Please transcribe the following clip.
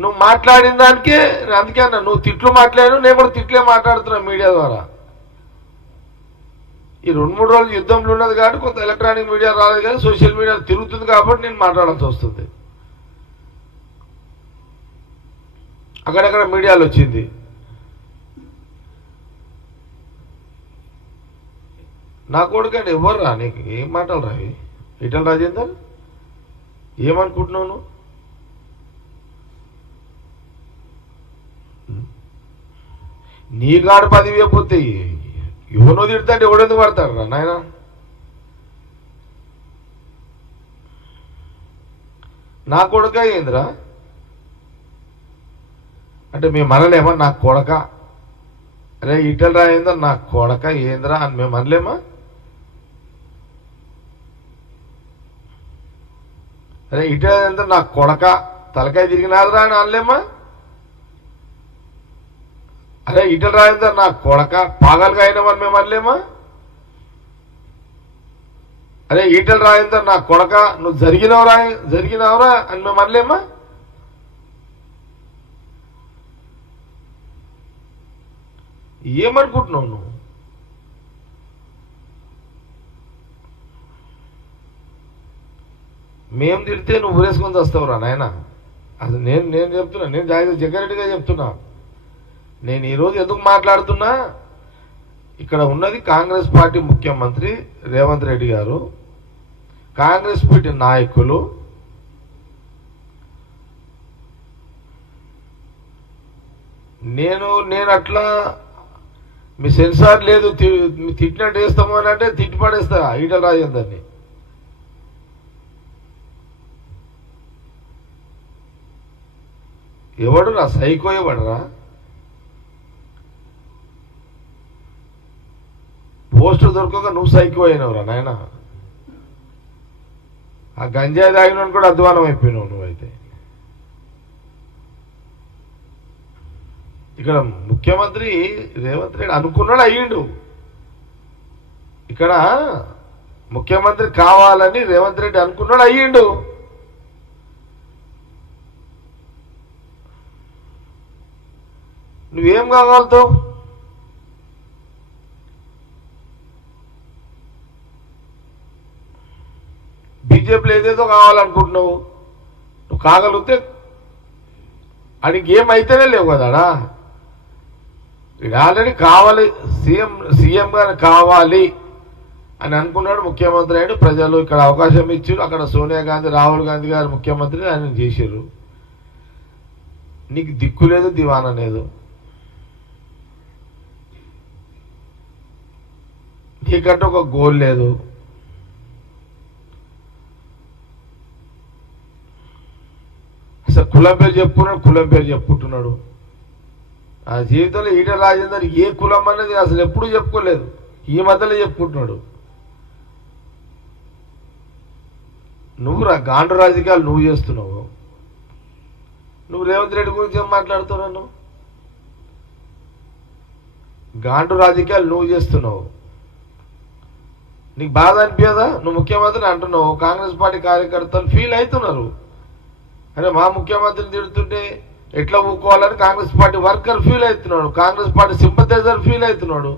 నువ్వు మాట్లాడిన దానికే అందుకే అన్నా, నువ్వు తిట్లు మాట్లాడాను, నేను కూడా తిట్లే మాట్లాడుతున్నా మీడియా ద్వారా. ఈ 2-3 రోజులు యుద్ధంలో ఉన్నది కాబట్టి కొంత ఎలక్ట్రానిక్ మీడియా రాలేదు, కానీ సోషల్ మీడియా తిరుగుతుంది కాబట్టి నేను మాట్లాడాల్సి వస్తుంది. అక్కడక్కడ మీడియాలో వచ్చింది. నా కొడుకండి ఎవరు రా, నీకు ఏం మాటలు రావి? ఈటల రాజేందర్ ఏమనుకుంటున్నావు నువ్వు? నీ కాడు 10 పోతాయి. ఎవరో తిడతాంటే ఎవడెందుకు పడతాడు రా నాయన? నా కొడుక ఏందిరా అంటే మేము అనలేమా నా కొడక? అరే ఈటల రాజేందర్ నా కొడక ఏందిరా అని మేము అనలేమా? అరే ఈటల రాజేందర్ నా కొడక తలకాయ తిరిగినాదిరా అని అనలేమా? అరే ఈటల రాజేందర్ నా కొడక పాగలుగా అయినామని మేము అనలేమా? అరే ఈటల రాజేందర్ నా కొడక నువ్వు జరిగినవరా అని మేము అనలేమా? ఏమనుకుంటున్నావు నువ్వు? మేము తిడితే నువ్వు ఊరేసుకొని వస్తావురా నాయన? అసలు నేను చెప్తున్నా, నేను జగ్గారెడ్డిగా చెప్తున్నా. నేను ఈరోజు ఎందుకు మాట్లాడుతున్నా, ఇక్కడ ఉన్నది కాంగ్రెస్ పార్టీ ముఖ్యమంత్రి రేవంత్ రెడ్డి గారు, కాంగ్రెస్ పార్టీ నాయకులు. నేను అట్లా మీ సెన్సార్ లేదు తిట్టినట్టు వేస్తాము అని అంటే తిట్టి పడేస్తా ఈటల రాజేందర్ని. ఎవడు రా సైకో? ఎవడరా? పోస్టు దొరకక నువ్వు సైకో అయినవురా నాయన. ఆ గంజాయి తాగిన కూడా అధ్వానం అయిపోయినావు నువ్వైతే. ఇక్కడ ముఖ్యమంత్రి రేవంత్ రెడ్డి అనుకున్నాడు, అయ్యిండు. ఇక్కడ ముఖ్యమంత్రి కావాలని రేవంత్ రెడ్డి అనుకున్నాడు, అయ్యిండు. నువ్వేం కాగలుగుతావు? బీజేపీలో ఏదేదో కావాలనుకుంటున్నావు, నువ్వు కాగలిగితే అడిగి ఏమైతేనే లేవు కదాడా. ఇది ఆల్రెడీ కావాలి, సీఎంగా కావాలి అని అనుకున్నాడు, ముఖ్యమంత్రి అయ్యాడు. ప్రజలు ఇక్కడ అవకాశం ఇచ్చారు, అక్కడ సోనియా గాంధీ రాహుల్ గాంధీ గారు ముఖ్యమంత్రి ఆయన చేశారు. నీకు దిక్కు లేదు, దివానా లేదు. నీకంటే ఒక గోల్ లేదు. అసలు కులం పేరు చెప్పుకుంటున్నాడు. ఆ జీవితంలో ఈటల రాజేందర్ ఏ కులం అనేది అసలు ఎప్పుడూ చెప్పుకోలేదు, ఈ మధ్యలో చెప్పుకుంటున్నాడు. నువ్వు గాండు రాజకీయాలు నువ్వు చేస్తున్నావు. నువ్వు రేవంత్ రెడ్డి గురించి ఏం మాట్లాడుతున్నావు? గాండు రాజకీయాలు నువ్వు చేస్తున్నావు. నీకు బాధ అనిపించదా? నువ్వు ముఖ్యమంత్రిని అంటున్నావు, కాంగ్రెస్ పార్టీ కార్యకర్తలు ఫీల్ అవుతున్నారు. అరే మా ముఖ్యమంత్రిని తిడుతుంటే ఎట్లా ఊకోవాలని కాంగ్రెస్ పార్టీ వర్కర్ ఫీల్ అవుతున్నాడు, కాంగ్రెస్ పార్టీ సింపథైజర్ ఫీల్ అవుతున్నాడు.